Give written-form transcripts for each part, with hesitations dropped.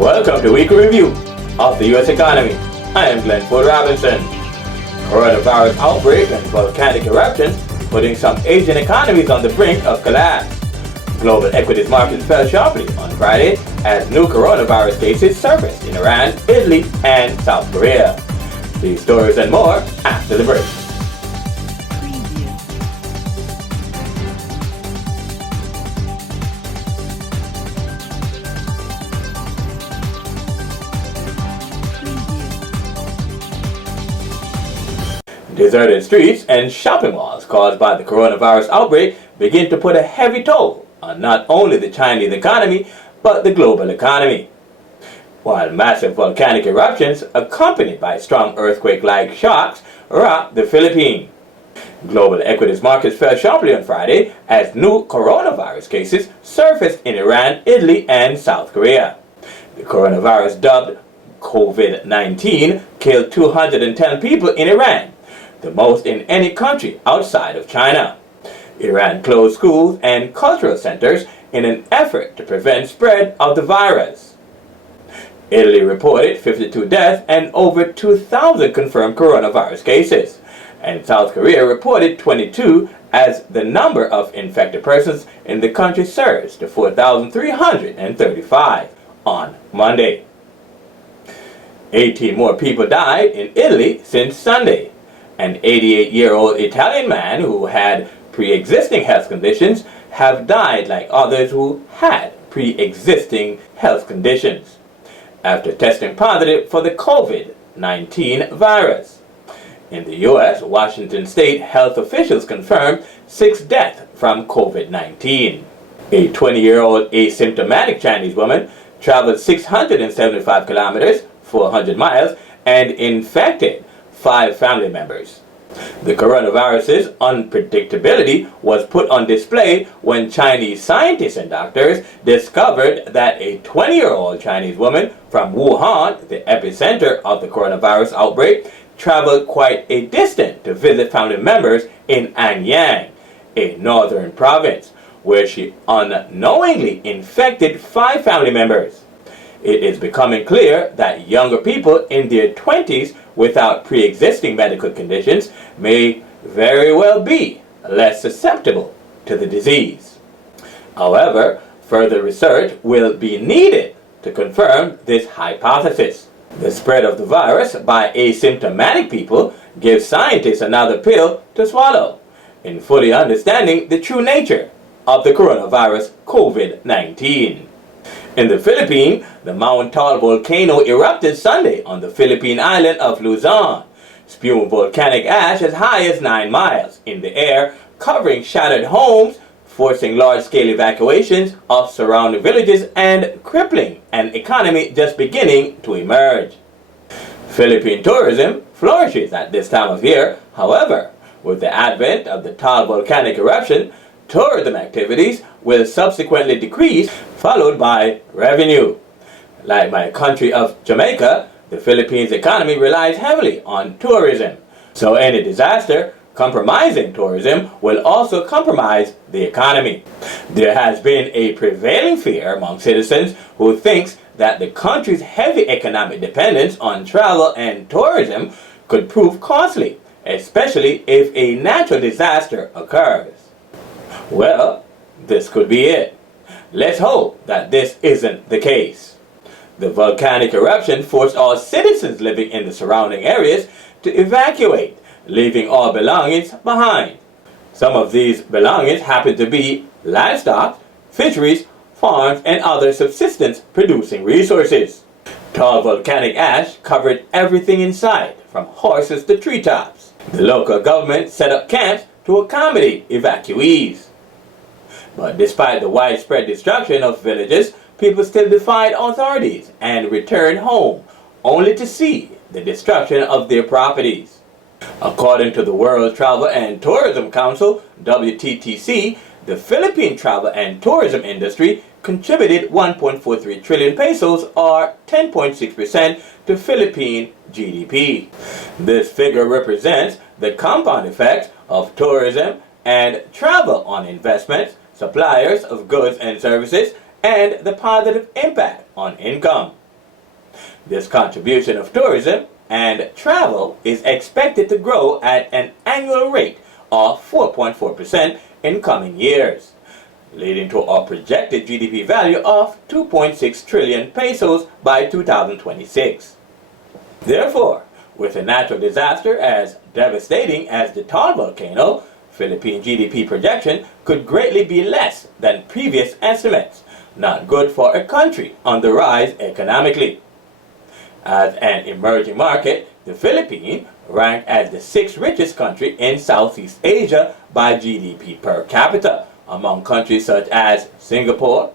Welcome to Weekly Review of the U.S. Economy. I am Glenn Ford Robinson. Coronavirus outbreak and volcanic eruptions putting some Asian economies on the brink of collapse. Global equities markets fell sharply on Friday as new coronavirus cases surfaced in Iran, Italy, and South Korea. These stories and more after the break. Deserted streets and shopping malls caused by the coronavirus outbreak begin to put a heavy toll on not only the Chinese economy, but the global economy. While massive volcanic eruptions, accompanied by strong earthquake-like shocks, rocked the Philippines. Global equities markets fell sharply on Friday as new coronavirus cases surfaced in Iran, Italy, and South Korea. The coronavirus, dubbed COVID-19, killed 210 people in Iran, the most in any country outside of China. Iran closed schools and cultural centers in an effort to prevent spread of the virus. Italy reported 52 deaths and over 2,000 confirmed coronavirus cases, and South Korea reported 22 as the number of infected persons in the country surged to 4,335 on Monday. 18 more people died in Italy since Sunday. An 88-year-old Italian man who had pre-existing health conditions have died like others who had pre-existing health conditions after testing positive for the COVID-19 virus. In the U.S., Washington state health officials confirmed 6 deaths from COVID-19. A 20-year-old asymptomatic Chinese woman traveled 675 kilometers, 400 miles, and infected 5 family members. The coronavirus's unpredictability was put on display when Chinese scientists and doctors discovered that a 20-year-old Chinese woman from Wuhan, the epicenter of the coronavirus outbreak, traveled quite a distance to visit family members in Anyang, a northern province, where she unknowingly infected 5 family members. It is becoming clear that younger people in their 20s without pre-existing medical conditions may very well be less susceptible to the disease. However, further research will be needed to confirm this hypothesis. The spread of the virus by asymptomatic people gives scientists another pill to swallow in fully understanding the true nature of the coronavirus COVID-19. In the Philippines, the Mount Tall volcano erupted Sunday on the Philippine island of Luzon, spewing volcanic ash as high as 9 miles in the air, covering shattered homes, forcing large-scale evacuations of surrounding villages, and crippling an economy just beginning to emerge. Philippine tourism flourishes at this time of year. However, with the advent of the Tall volcanic eruption, tourism activities will subsequently decrease, followed by revenue. Like my country of Jamaica, the Philippines economy relies heavily on tourism. So any disaster compromising tourism will also compromise the economy. There has been a prevailing fear among citizens who thinks that the country's heavy economic dependence on travel and tourism could prove costly, especially if a natural disaster occurs. Well, this could be it. Let's hope that this isn't the case. The volcanic eruption forced all citizens living in the surrounding areas to evacuate, leaving all belongings behind. Some of these belongings happen to be livestock, fisheries, farms, and other subsistence-producing resources. Tall volcanic ash covered everything in sight, from horses to treetops. The local government set up camps to accommodate evacuees. But despite the widespread destruction of villages, people still defied authorities and returned home, only to see the destruction of their properties. According to the World Travel and Tourism Council, WTTC, the Philippine travel and tourism industry contributed 1.43 trillion pesos, or 10.6%, to Philippine GDP. This figure represents the compound effect of tourism and travel on investments, suppliers of goods and services, and the positive impact on income. This contribution of tourism and travel is expected to grow at an annual rate of 4.4% in coming years, leading to a projected GDP value of 2.6 trillion pesos by 2026. Therefore, with a natural disaster as devastating as the Taal volcano, Philippine GDP projection could greatly be less than previous estimates, not good for a country on the rise economically. As an emerging market, the Philippines, ranked as the 6th richest country in Southeast Asia by GDP per capita, among countries such as Singapore,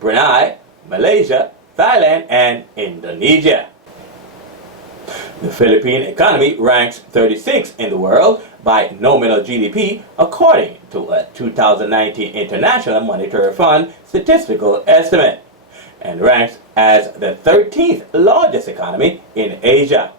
Brunei, Malaysia, Thailand, and Indonesia. The Philippine economy ranks 36th in the world by nominal GDP according to a 2019 International Monetary Fund statistical estimate, and ranks as the 13th largest economy in Asia.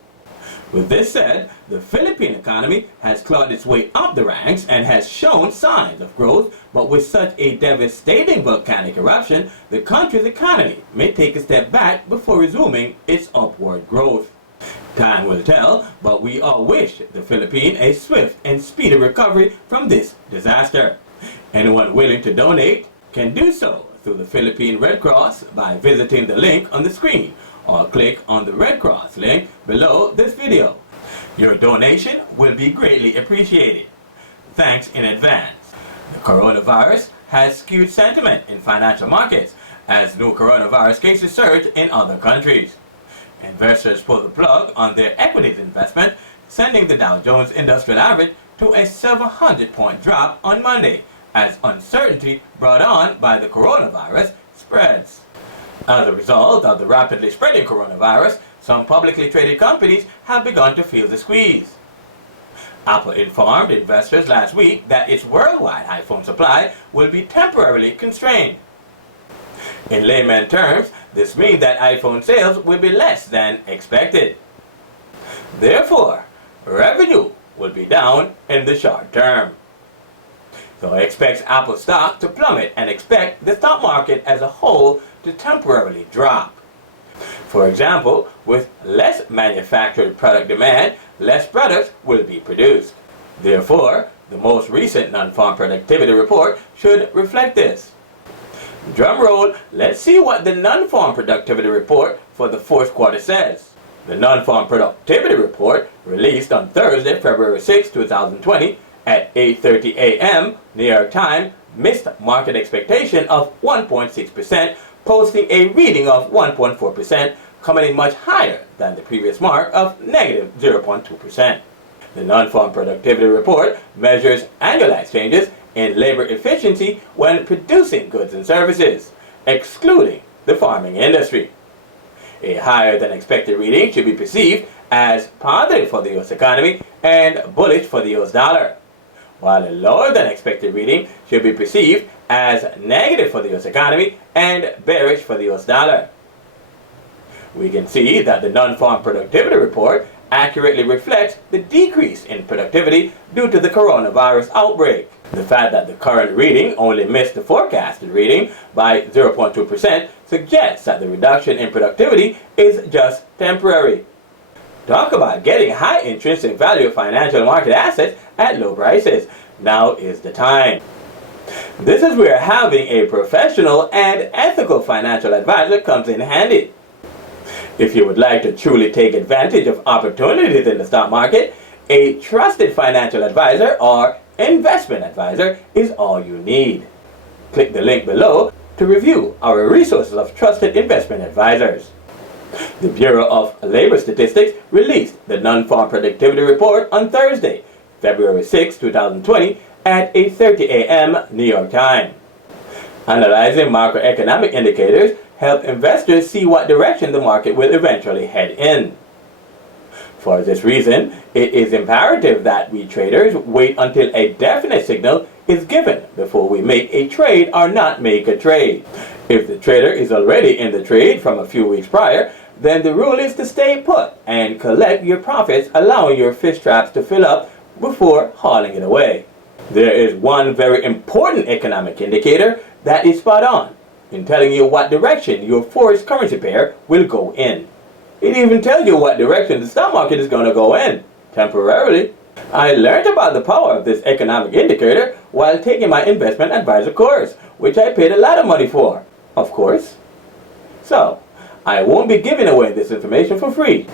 With this said, the Philippine economy has clawed its way up the ranks and has shown signs of growth, but with such a devastating volcanic eruption, the country's economy may take a step back before resuming its upward growth. Time will tell, but we all wish the Philippines a swift and speedy recovery from this disaster. Anyone willing to donate can do so through the Philippine Red Cross by visiting the link on the screen, or click on the Red Cross link below this video. Your donation will be greatly appreciated. Thanks in advance. The coronavirus has skewed sentiment in financial markets as new coronavirus cases surge in other countries. Investors pulled the plug on their equities investment, sending the Dow Jones Industrial Average to a 700-point drop on Monday, as uncertainty brought on by the coronavirus spreads. As a result of the rapidly spreading coronavirus, some publicly traded companies have begun to feel the squeeze. Apple informed investors last week that its worldwide iPhone supply will be temporarily constrained. In layman terms, this means that iPhone sales will be less than expected. Therefore, revenue will be down in the short term. So expects Apple stock to plummet and expect the stock market as a whole to temporarily drop. For example, with less manufactured product demand, less products will be produced. Therefore, the most recent non-farm productivity report should reflect this. Drum roll, let's see what the non-farm productivity report for the fourth quarter says. The non-farm productivity report, released on Thursday, February 6, 2020, at 8:30 a.m. New York time, missed market expectation of 1.6%, posting a reading of 1.4%, coming in much higher than the previous mark of negative 0.2%. The non-farm productivity report measures annualized changes in labor efficiency when producing goods and services, excluding the farming industry. A higher than expected reading should be perceived as positive for the U.S. economy and bullish for the U.S. dollar, while a lower than expected reading should be perceived as negative for the U.S. economy and bearish for the U.S. dollar. We can see that the non-farm productivity report accurately reflects the decrease in productivity due to the coronavirus outbreak. The fact that the current reading only missed the forecasted reading by 0.2% suggests that the reduction in productivity is just temporary. Talk about getting high intrinsic value of financial market assets at low prices. Now is the time. This is where having a professional and ethical financial advisor comes in handy. If you would like to truly take advantage of opportunities in the stock market, a trusted financial advisor or investment advisor is all you need. Click the link below to review our resources of trusted investment advisors. The Bureau of Labor Statistics released the non-farm productivity report on Thursday, February 6, 2020 at 8:30 a.m. New York time. Analyzing macroeconomic indicators help investors see what direction the market will eventually head in. For this reason, it is imperative that we traders wait until a definite signal is given before we make a trade or not make a trade. If the trader is already in the trade from a few weeks prior, then the rule is to stay put and collect your profits, allowing your fish traps to fill up before hauling it away. There is one very important economic indicator that is spot on in telling you what direction your forest currency pair will go in. It even tells you what direction the stock market is going to go in, temporarily. I learned about the power of this economic indicator while taking my investment advisor course, which I paid a lot of money for, of course. So, I won't be giving away this information for free.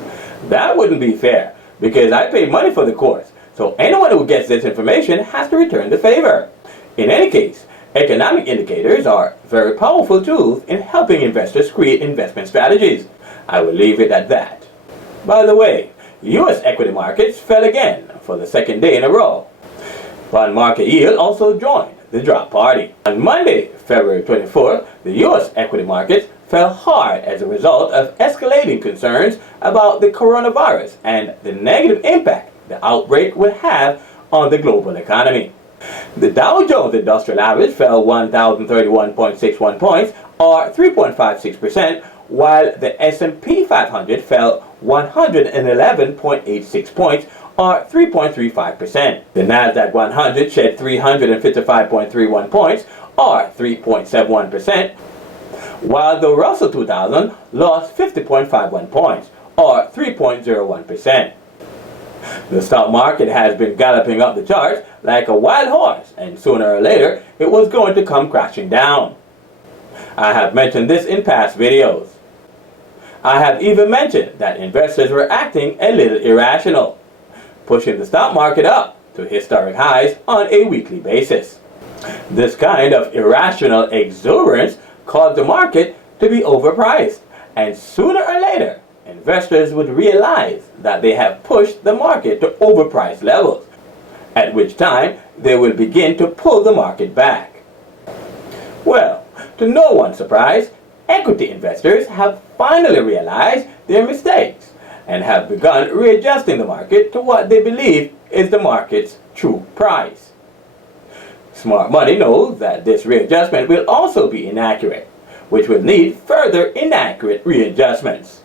That wouldn't be fair, because I paid money for the course, so anyone who gets this information has to return the favor. In any case, economic indicators are very powerful tools in helping investors create investment strategies. I will leave it at that. By the way, U.S. equity markets fell again for the second day in a row. Bond market yield also joined the drop party. On Monday, February 24th, the U.S. equity markets fell hard as a result of escalating concerns about the coronavirus and the negative impact the outbreak would have on the global economy. The Dow Jones Industrial Average fell 1,031.61 points, or 3.56%, while the S&P 500 fell 111.86 points, or 3.35%. The Nasdaq 100 shed 355.31 points, or 3.71%, while the Russell 2000 lost 50.51 points, or 3.01%. The stock market has been galloping up the charts like a wild horse, and sooner or later it was going to come crashing down. I have mentioned this in past videos. I have even mentioned that investors were acting a little irrational, pushing the stock market up to historic highs on a weekly basis. This kind of irrational exuberance caused the market to be overpriced, and sooner or later investors would realize that they have pushed the market to overpriced levels, at which time they will begin to pull the market back. Well, to no one's surprise, equity investors have finally realized their mistakes and have begun readjusting the market to what they believe is the market's true price. Smart money knows that this readjustment will also be inaccurate, which will need further inaccurate readjustments.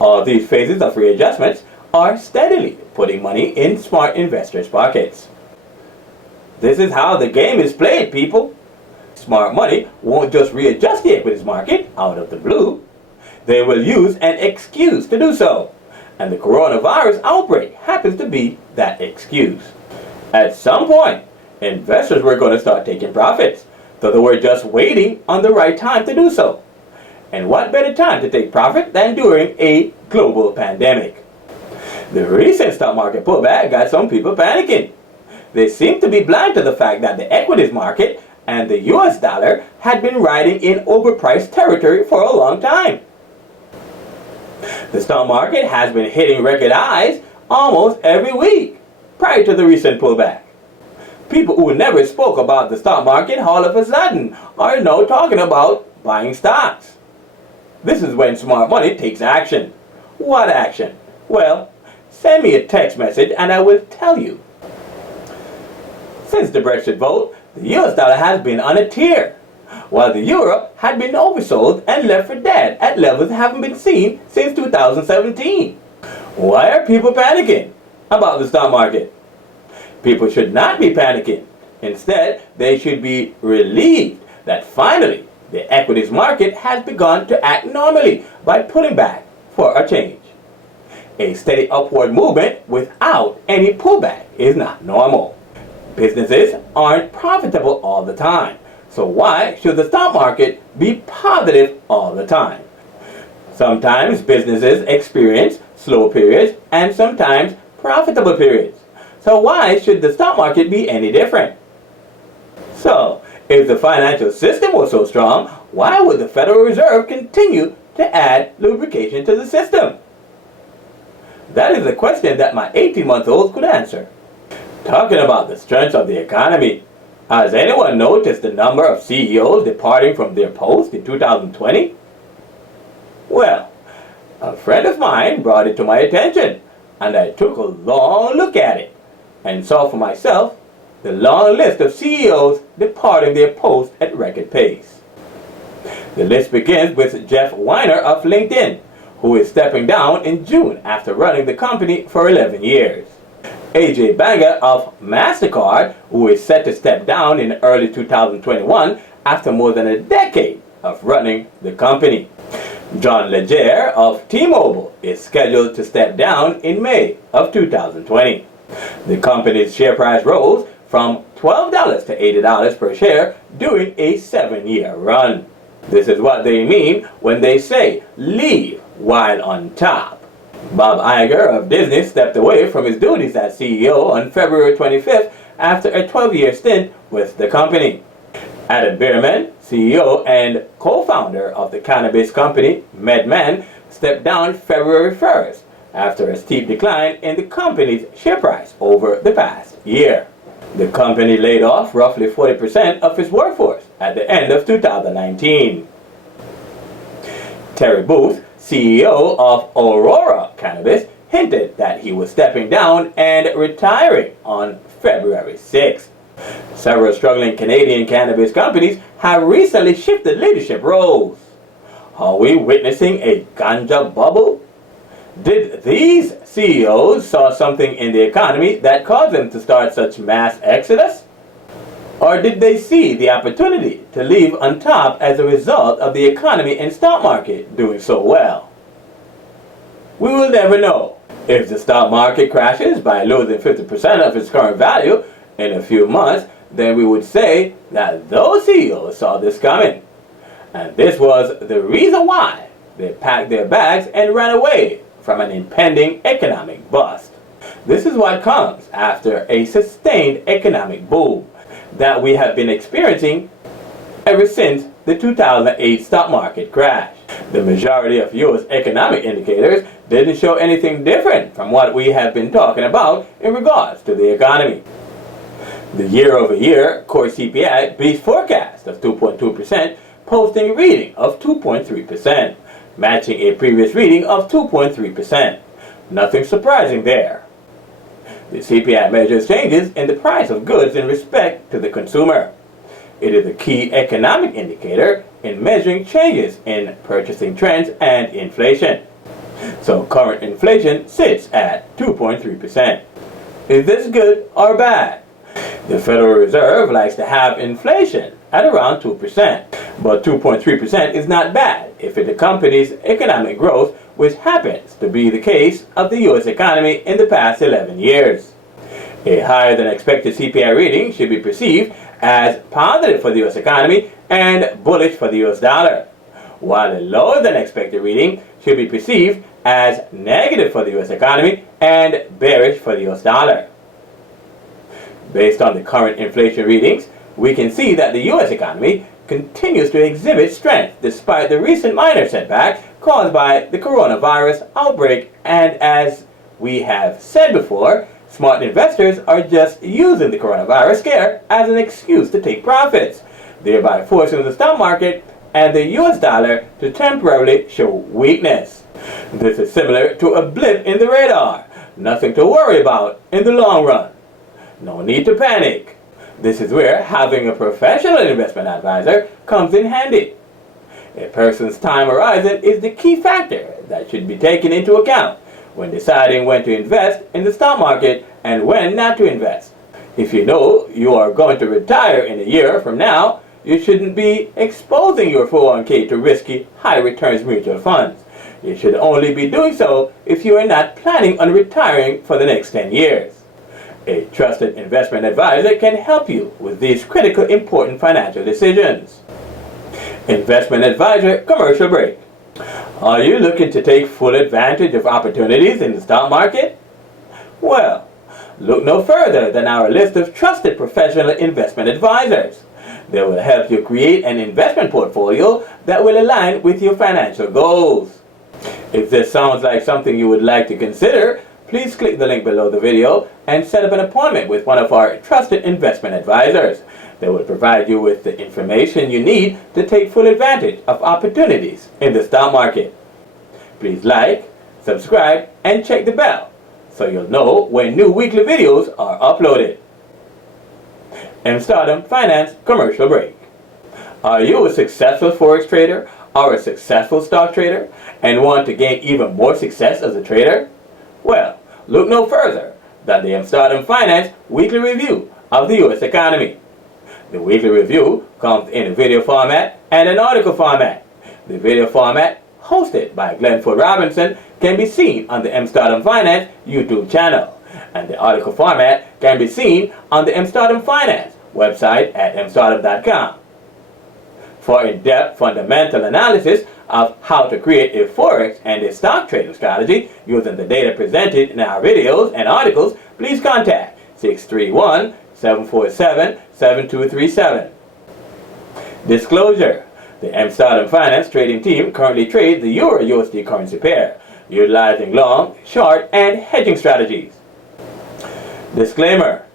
All these phases of readjustments are steadily putting money in smart investors' pockets. This is how the game is played, people. Smart money won't just readjust the equities market out of the blue. They will use an excuse to do so, and the coronavirus outbreak happens to be that excuse. At some point, investors were going to start taking profits, so they were just waiting on the right time to do so. And what better time to take profit than during a global pandemic? The recent stock market pullback got some people panicking. They seem to be blind to the fact that the equities market and the US dollar had been riding in overpriced territory for a long time. The stock market has been hitting record highs almost every week prior to the recent pullback. People who never spoke about the stock market all of a sudden are now talking about buying stocks. This is when smart money takes action. What action? Well, send me a text message and I will tell you. Since the Brexit vote, the US dollar has been on a tear, while the euro had been oversold and left for dead at levels that haven't been seen since 2017. Why are people panicking about the stock market? People should not be panicking. Instead, they should be relieved that finally the equities market has begun to act normally by pulling back for a change. A steady upward movement without any pullback is not normal. Businesses aren't profitable all the time, so why should the stock market be positive all the time? Sometimes businesses experience slow periods and sometimes profitable periods. So why should the stock market be any different? So, if the financial system was so strong, why would the Federal Reserve continue to add lubrication to the system? That is a question that my 18-month-old could answer. Talking about the strength of the economy, has anyone noticed the number of CEOs departing from their post in 2020? Well, a friend of mine brought it to my attention, and I took a long look at it and saw for myself the long list of CEOs departing their post at record pace. The list begins with Jeff Weiner of LinkedIn, who is stepping down in June after running the company for 11 years. AJ Banga of MasterCard, who is set to step down in early 2021 after more than a decade of running the company. John Legere of T-Mobile is scheduled to step down in May of 2020. The company's share price rose from $12 to $80 per share during a 7-year run. This is what they mean when they say, leave while on top. Bob Iger of Disney stepped away from his duties as CEO on February 25th after a 12-year stint with the company. Adam Bierman, CEO and co-founder of the cannabis company MedMen, stepped down February 1st after a steep decline in the company's share price over the past year. The company laid off roughly 40% of its workforce at the end of 2019. Terry Booth, CEO of Aurora Cannabis, hinted that he was stepping down and retiring on February 6th. Several struggling Canadian cannabis companies have recently shifted leadership roles. Are we witnessing a ganja bubble? Did these CEOs saw something in the economy that caused them to start such mass exodus? Or did they see the opportunity to leave on top as a result of the economy and stock market doing so well? We will never know. If the stock market crashes by losing 50% of its current value in a few months, then we would say that those CEOs saw this coming. And this was the reason why they packed their bags and ran away from an impending economic bust. This is what comes after a sustained economic boom that we have been experiencing ever since the 2008 stock market crash. The majority of U.S. economic indicators didn't show anything different from what we have been talking about in regards to the economy. The year-over-year core CPI beat forecast of 2.2%, posting a reading of 2.3%, matching a previous reading of 2.3%. Nothing surprising there. The CPI measures changes in the price of goods in respect to the consumer. It is a key economic indicator in measuring changes in purchasing trends and inflation. So current inflation sits at 2.3%. Is this good or bad? The Federal Reserve likes to have inflation at around 2%, but 2.3% is not bad if it accompanies economic growth, which happens to be the case of the U.S. economy in the past 11 years. A higher than expected CPI reading should be perceived as positive for the U.S. economy and bullish for the U.S. dollar, while a lower than expected reading should be perceived as negative for the U.S. economy and bearish for the U.S. dollar. Based on the current inflation readings, we can see that the U.S. economy continues to exhibit strength despite the recent minor setback caused by the coronavirus outbreak, and as we have said before, smart investors are just using the coronavirus scare as an excuse to take profits, thereby forcing the stock market and the U.S. dollar to temporarily show weakness. This is similar to a blip in the radar, nothing to worry about in the long run. No need to panic. This is where having a professional investment advisor comes in handy. A person's time horizon is the key factor that should be taken into account when deciding when to invest in the stock market and when not to invest. If you know you are going to retire in a year from now, you shouldn't be exposing your 401k to risky, high returns mutual funds. You should only be doing so if you are not planning on retiring for the next 10 years. A trusted investment advisor can help you with these critical, important financial decisions. Investment advisor commercial break. Are you looking to take full advantage of opportunities in the stock market? Well, look no further than our list of trusted professional investment advisors. They will help you create an investment portfolio that will align with your financial goals. If this sounds like something you would like to consider, please click the link below the video and set up an appointment with one of our trusted investment advisors. They will provide you with the information you need to take full advantage of opportunities in the stock market. Please like, subscribe, and check the bell so you'll know when new weekly videos are uploaded. Stardom Finance commercial break. Are you a successful forex trader or a successful stock trader and want to gain even more success as a trader? Well, look no further than the Stardom Finance weekly review of the U.S. economy. The weekly review comes in a video format and an article format. The video format hosted by Glenford Robinson, can be seen on the Amsterdam Finance YouTube channel, and the article format can be seen on the Amsterdam Finance website at amsterdam.com. For in-depth fundamental analysis of how to create a forex and a stock trading strategy using the data presented in our videos and articles, please contact 631-747-7237. Disclosure: the Amsterdam Finance trading team currently trades the Euro-USD currency pair, utilizing long, short, and hedging strategies. Disclaimer: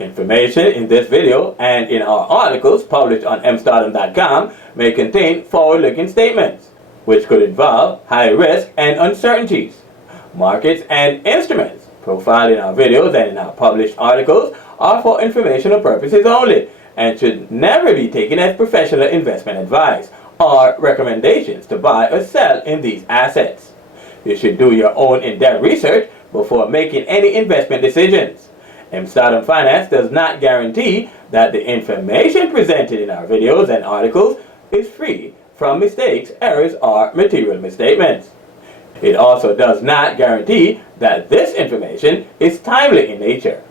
information in this video and in our articles published on amsterdam.com may contain forward-looking statements, which could involve high risk and uncertainties. Markets and instruments profiled in our videos and in our published articles are for informational purposes only and should never be taken as professional investment advice or recommendations to buy or sell in these assets. You should do your own in-depth research before making any investment decisions. Amsterdam Finance does not guarantee that the information presented in our videos and articles is free from mistakes, errors, or material misstatements. It also does not guarantee that this information is timely in nature.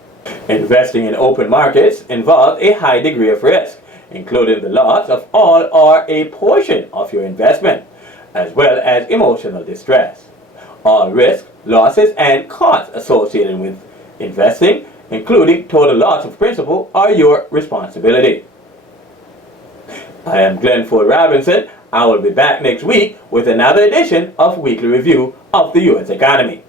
Investing in open markets involves a high degree of risk, including the loss of all or a portion of your investment, as well as emotional distress. All risk, losses, and costs associated with investing, including total loss of principal, are your responsibility. I am Glenford Robinson. I will be back next week with another edition of Weekly Review of the U.S. Economy.